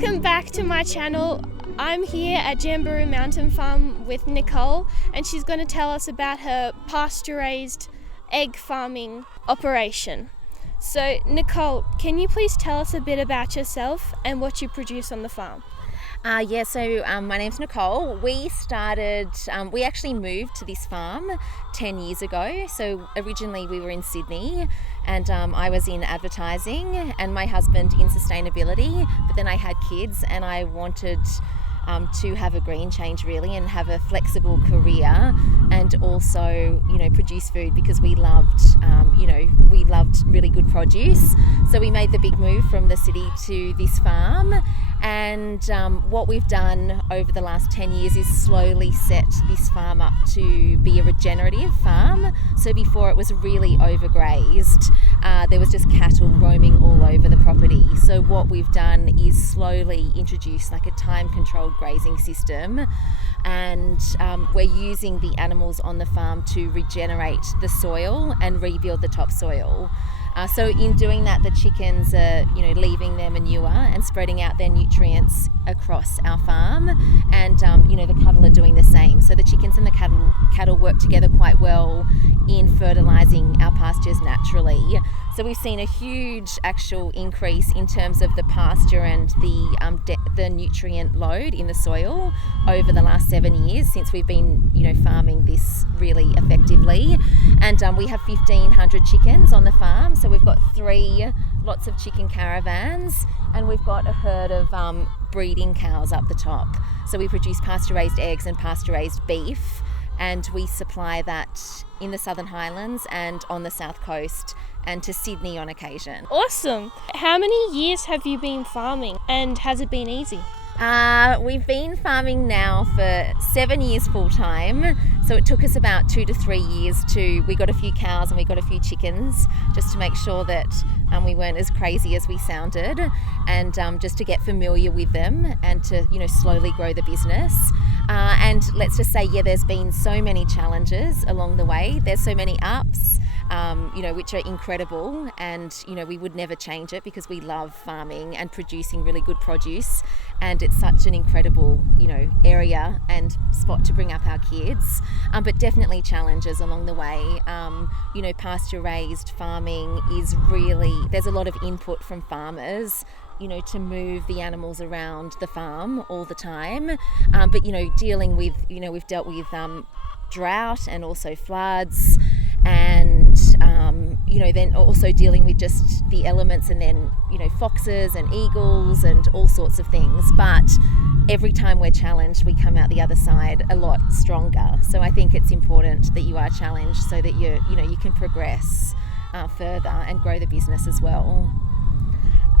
Welcome back to my channel. I'm here at Jamberoo Mountain Farm with Nicole, and she's going to tell us about her pasture-raised egg farming operation. So Nicole, can you please tell us a bit about yourself and what you produce on the farm? My name's Nicole. We actually moved to this farm 10 years ago. So originally we were in Sydney, and I was in advertising and my husband in sustainability, but then I had kids and I wanted to have a green change really and have a flexible career, and also produce food because we loved really good produce. So we made the big move from the city to this farm, and what we've done over the last 10 years is slowly set this farm up to be a regenerative farm. So before it was really overgrazed, there was just cattle roaming all over the property. So what we've done is slowly introduce like a time-controlled grazing system, and we're using the animals on the farm to regenerate the soil and rebuild the topsoil. So in doing that, the chickens are leaving their manure and spreading out their nutrients across our farm, and the cattle are doing the same. So the chickens and the cattle work together quite well in fertilizing our pastures naturally. So we've seen a huge actual increase in terms of the pasture and the nutrient load in the soil over the last 7 years since we've been farming this really effectively. And we have 1,500 chickens on the farm. So we've got lots of chicken caravans, and we've got a herd of breeding cows up the top. So we produce pasture-raised eggs and pasture-raised beef, and we supply that in the Southern Highlands and on the South Coast and to Sydney on occasion. Awesome! How many years have you been farming, and has it been easy? We've been farming now for 7 years full time, so it took us about 2 to 3 years we got a few cows and we got a few chickens just to make sure that we weren't as crazy as we sounded, and just to get familiar with them and to slowly grow the business. And let's just say, there's been so many challenges along the way. There's so many ups, which are incredible, and we would never change it because we love farming and producing really good produce, and it's such an incredible area and spot to bring up our kids, but definitely challenges along the way. Pasture raised farming is really, there's a lot of input from farmers to move the animals around the farm all the time, but dealing with we've dealt with drought and also floods, and then also dealing with just the elements, and then foxes and eagles and all sorts of things. But every time we're challenged, we come out the other side a lot stronger. So I think it's important that you are challenged so that you can progress further and grow the business as well.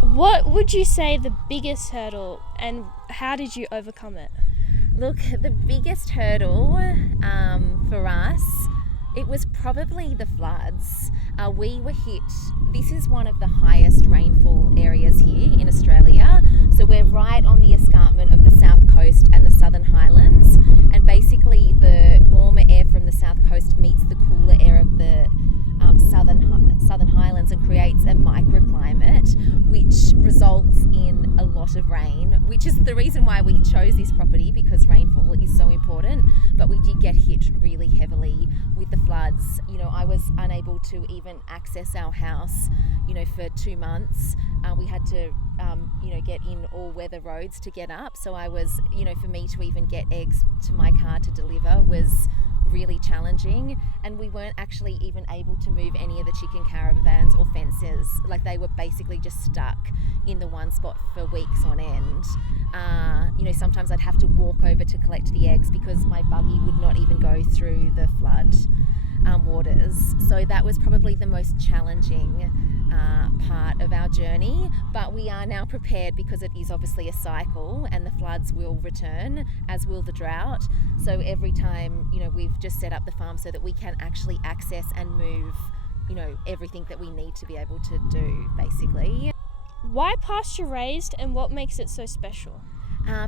What would you say the biggest hurdle, and how did you overcome it? Look, the biggest hurdle for us, it was probably the floods. We were hit, this is one of the highest rainfall areas here in Australia. So we're right on the escarpment of the South Coast and the Southern Highlands. And basically the warmer air from the South Coast meets the cooler air of the Southern Highlands and creates a microclimate, which results in a lot of rain, which is the reason why we chose this property, because rainfall is so important. But we did get hit really heavily with the floods. I was unable to even access our house, for 2 months. We had to, get in all weather roads to get up. So I was, for me to even get eggs to my car to deliver was really challenging, and we weren't actually even able to move any of the chicken caravans or fences. Like, they were basically just stuck in the one spot for weeks on end. Sometimes I'd have to walk over to collect the eggs because my buggy would not even go through the flood waters. So that was probably the most challenging part of our journey, but we are now prepared because it is obviously a cycle, and the floods will return, as will the drought. So every time, we've just set up the farm so that we can actually access and move, everything that we need to be able to do, basically. Why pasture raised, and what makes it so special?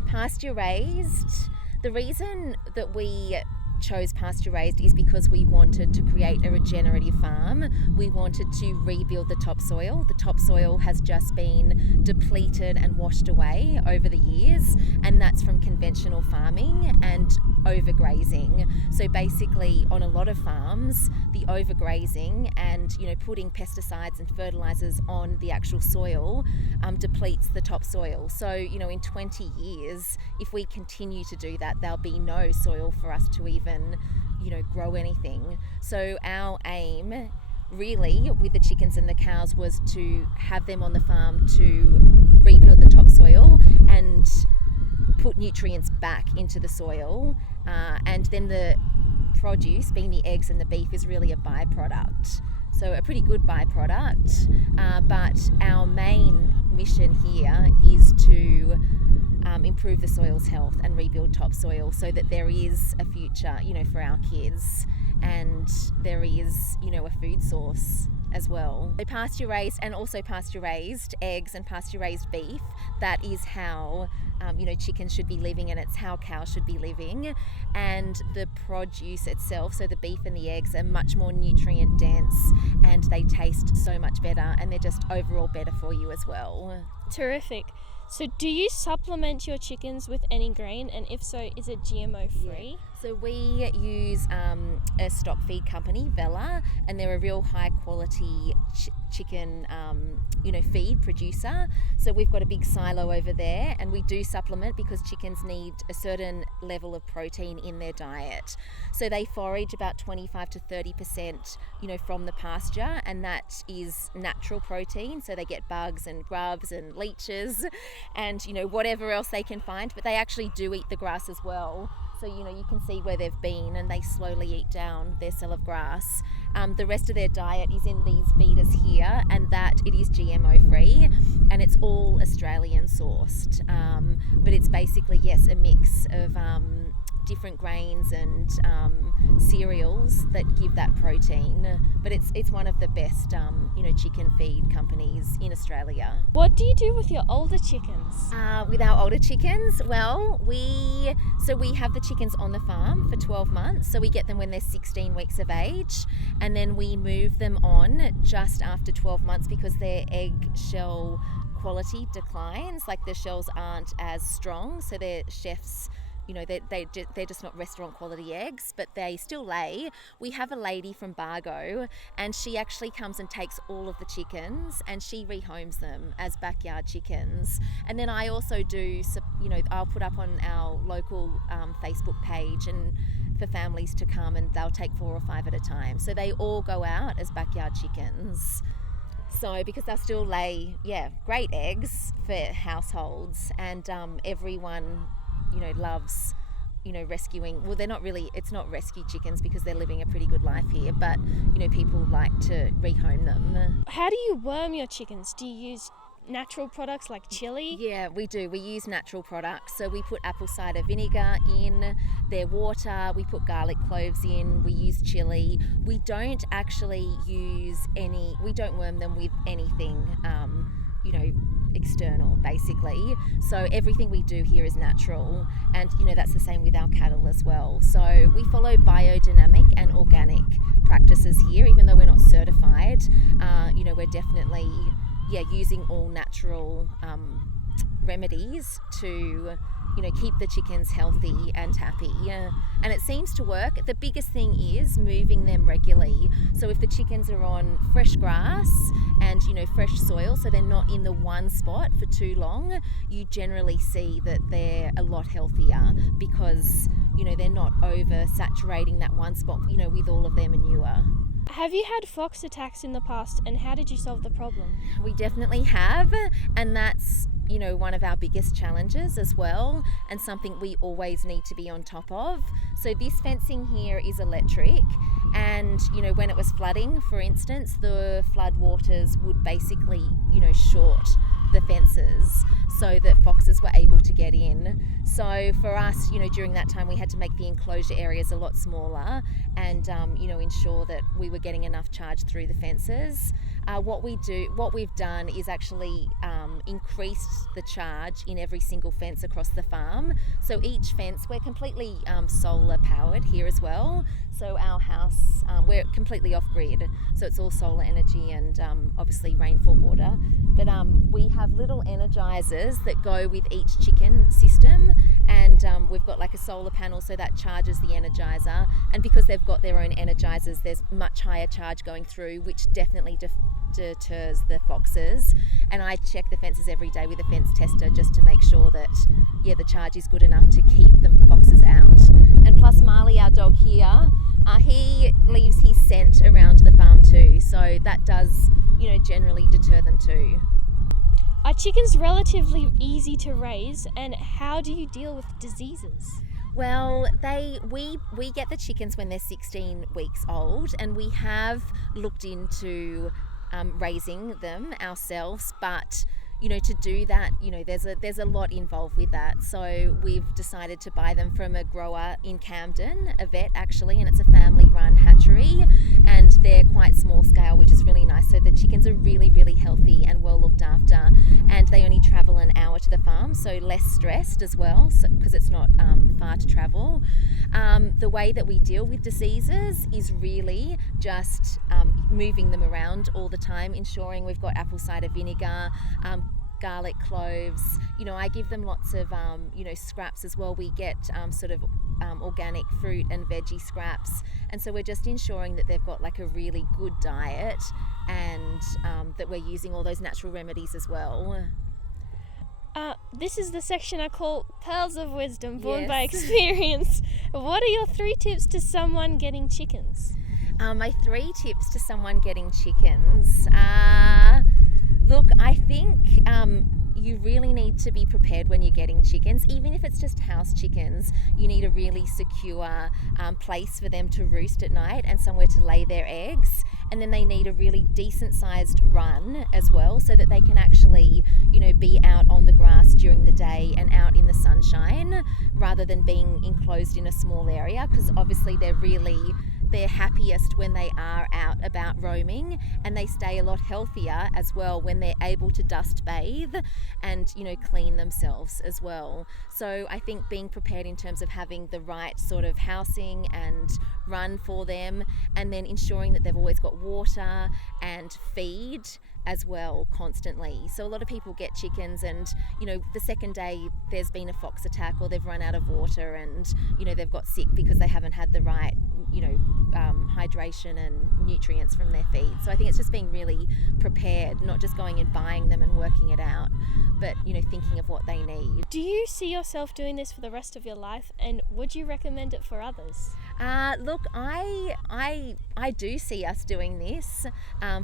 Pasture raised, the reason that we chose pasture raised is because we wanted to create a regenerative farm. We wanted to rebuild the topsoil. The topsoil has just been depleted and washed away over the years, and that's from conventional farming and overgrazing. So basically on a lot of farms, the overgrazing and putting pesticides and fertilizers on the actual soil depletes the topsoil. So in 20 years, if we continue to do that, there'll be no soil for us to even grow anything. So our aim really with the chickens and the cows was to have them on the farm to rebuild the topsoil and put nutrients back into the soil, and then the produce, being the eggs and the beef, is really a byproduct. So a pretty good byproduct, but our main mission here is to improve the soil's health and rebuild topsoil so that there is a future, for our kids, and there is, a food source as well. So pasture raised and also pasture raised eggs and pasture raised beef, that is how chickens should be living, and it's how cows should be living. And the produce itself, so the beef and the eggs, are much more nutrient dense and they taste so much better, and they're just overall better for you as well. Terrific. So do you supplement your chickens with any grain, and if so, is it GMO free? Yeah. So we use a stock feed company, Vela, and they're a real high quality chicken feed producer. So we've got a big silo over there, and we do supplement because chickens need a certain level of protein in their diet. So they forage about 25 to 30% from the pasture, and that is natural protein. So they get bugs and grubs and leeches and whatever else they can find, but they actually do eat the grass as well. So you can see where they've been, and they slowly eat down their cell of grass. The rest of their diet is in these feeders here, and that it is GMO free, and it's all Australian sourced. But it's basically, yes, a mix of different grains and cereals that give that protein. But it's one of the best chicken feed companies in Australia. What do you do with your older chickens? With our older chickens, well, we have the chickens on the farm for 12 months. So we get them when they're 16 weeks of age, and then we move them on just after 12 months because their egg shell quality declines. Like the shells aren't as strong, so their chefs, they're just not restaurant quality eggs, but they still lay. We have a lady from Bargo, and she actually comes and takes all of the chickens and she rehomes them as backyard chickens. And then I also do, I'll put up on our local Facebook page and for families to come, and they'll take 4 or 5 at a time. So they all go out as backyard chickens. So because they'll still lay, great eggs for households, and everyone loves rescuing. Well, it's not rescue chickens because they're living a pretty good life here, but people like to rehome them. How do you worm your chickens? Do you use natural products like Chilli? Yeah, we do. We use natural products. So we put apple cider vinegar in their water, we put garlic cloves in, we use Chilli. We don't actually we don't worm them with anything external, basically. So everything we do here is natural, and that's the same with our cattle as well. So we follow biodynamic and organic practices here, even though we're not certified. We're definitely using all natural remedies to keep the chickens healthy and happy. And it seems to work. The biggest thing is moving them regularly. So if the chickens are on fresh grass and fresh soil, so they're not in the one spot for too long, you generally see that they're a lot healthier because they're not over saturating that one spot with all of their manure. Have you had fox attacks in the past, and how did you solve the problem? We definitely have, and that's one of our biggest challenges as well, and something we always need to be on top of. So this fencing here is electric, and when it was flooding, for instance, the flood waters would basically short the fences so that foxes were able to get in. So for us, during that time we had to make the enclosure areas a lot smaller and ensure that we were getting enough charge through the fences. What we've done is actually increased the charge in every single fence across the farm. So each fence, we're completely solar powered here as well. So our house, we're completely off grid. So it's all solar energy and obviously rainfall water. But we have little energizers that go with each chicken system, and we've got like a solar panel so that charges the energizer. And because they've got their own energizers, there's much higher charge going through, which definitely deters the foxes. And I check the fences every day with a fence tester just to make sure that the charge is good enough to keep the foxes out. And plus Marley, our dog here, he leaves his scent around the farm too, so that does generally deter them too. Are chickens relatively easy to raise, and how do you deal with diseases? Well, we get the chickens when they're 16 weeks old, and we have looked into raising them ourselves, but to do that, there's a lot involved with that. So we've decided to buy them from a grower in Camden, a vet actually, and it's a family-run hatchery, and they're quite small scale, which is really nice. So the chickens are really, really healthy and well looked after, and they only travel an hour to the farm, so less stressed as well, because it's not far to travel. The way that we deal with diseases is really just moving them around all the time, ensuring we've got apple cider vinegar, garlic cloves. I give them lots of scraps as well. We get organic fruit and veggie scraps, and so we're just ensuring that they've got like a really good diet, and that we're using all those natural remedies as well. This is the section I call Pearls of Wisdom, born Yes. by experience. What are your 3 tips to someone getting chickens? My 3 tips to someone getting chickens. Look, I think you really need to be prepared when you're getting chickens. Even if it's just house chickens, you need a really secure place for them to roost at night and somewhere to lay their eggs. And then they need a really decent sized run as well, so that they can actually be out on the grass during the day and out in the sunshine, rather than being enclosed in a small area, because obviously they're happiest when they are out about roaming, and they stay a lot healthier as well when they're able to dust bathe and clean themselves as well. So I think being prepared in terms of having the right sort of housing and run for them, and then ensuring that they've always got water and feed as well constantly. So a lot of people get chickens and the second day there's been a fox attack, or they've run out of water, and they've got sick because they haven't had the right hydration and nutrients from their feed. So I think it's just being really prepared, not just going and buying them and working it out, but thinking of what they need. Do you see yourself doing this for the rest of your life, and would you recommend it for others? Look, I do see us doing this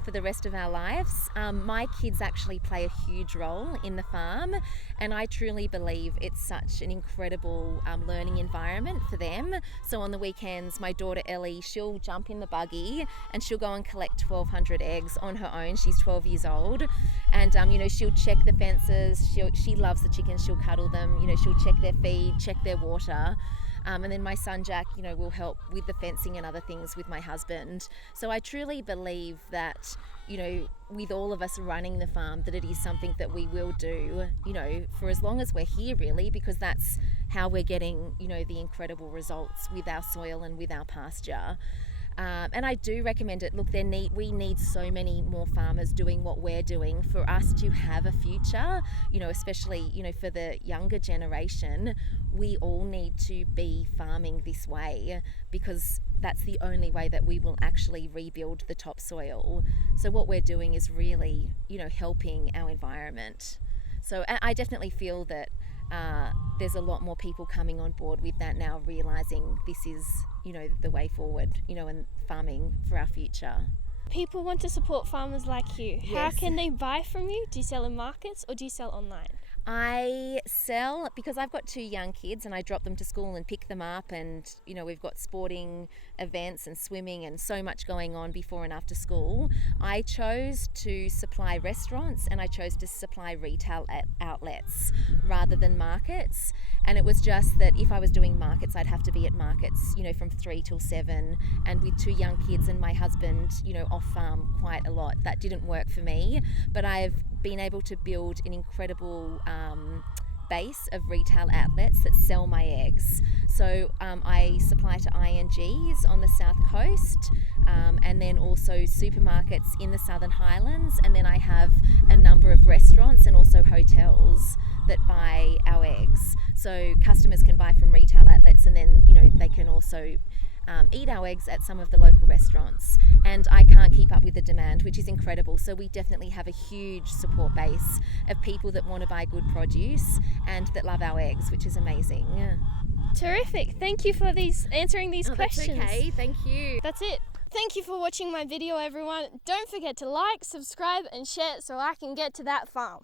for the rest of our lives. My kids actually play a huge role in the farm, and I truly believe it's such an incredible learning environment for them. So on the weekends, my daughter Ellie, she'll jump in the buggy and she'll go and collect 1,200 eggs on her own. She's 12 years old, and she'll check the fences. She loves the chickens. She'll cuddle them. She'll check their feed, check their water. And then my son Jack, will help with the fencing and other things with my husband. So I truly believe that, with all of us running the farm, that it is something that we will do, for as long as we're here really, because that's how we're getting, the incredible results with our soil and with our pasture. And I do recommend it. Look, we need so many more farmers doing what we're doing for us to have a future, especially, for the younger generation. We all need to be farming this way, because that's the only way that we will actually rebuild the topsoil. So what we're doing is really, helping our environment. So I definitely feel that there's a lot more people coming on board with that now, realising this is, the way forward, and farming for our future. People want to support farmers like you. Yes. How can they buy from you? Do you sell in markets or do you sell online? I sell because I've got 2 young kids and I drop them to school and pick them up, and we've got sporting events and swimming and so much going on before and after school. I chose to supply restaurants and I chose to supply retail outlets rather than markets, and it was just that if I was doing markets I'd have to be at markets from 3 till 7, and with 2 young kids and my husband off farm quite a lot, that didn't work for me. But I've been able to build an incredible base of retail outlets that sell my eggs. So I supply to INGs on the south coast, and then also supermarkets in the Southern Highlands, and then I have a number of restaurants and also hotels that buy our eggs. So customers can buy from retail outlets, and then they can also eat our eggs at some of the local restaurants, and I can't keep up with the demand, which is incredible. So we definitely have a huge support base of people that want to buy good produce and that love our eggs, which is amazing. Yeah. Terrific. Thank you for answering these questions. That's okay. Thank you. That's it. Thank you for watching my video, everyone. Don't forget to like, subscribe and share so I can get to that farm.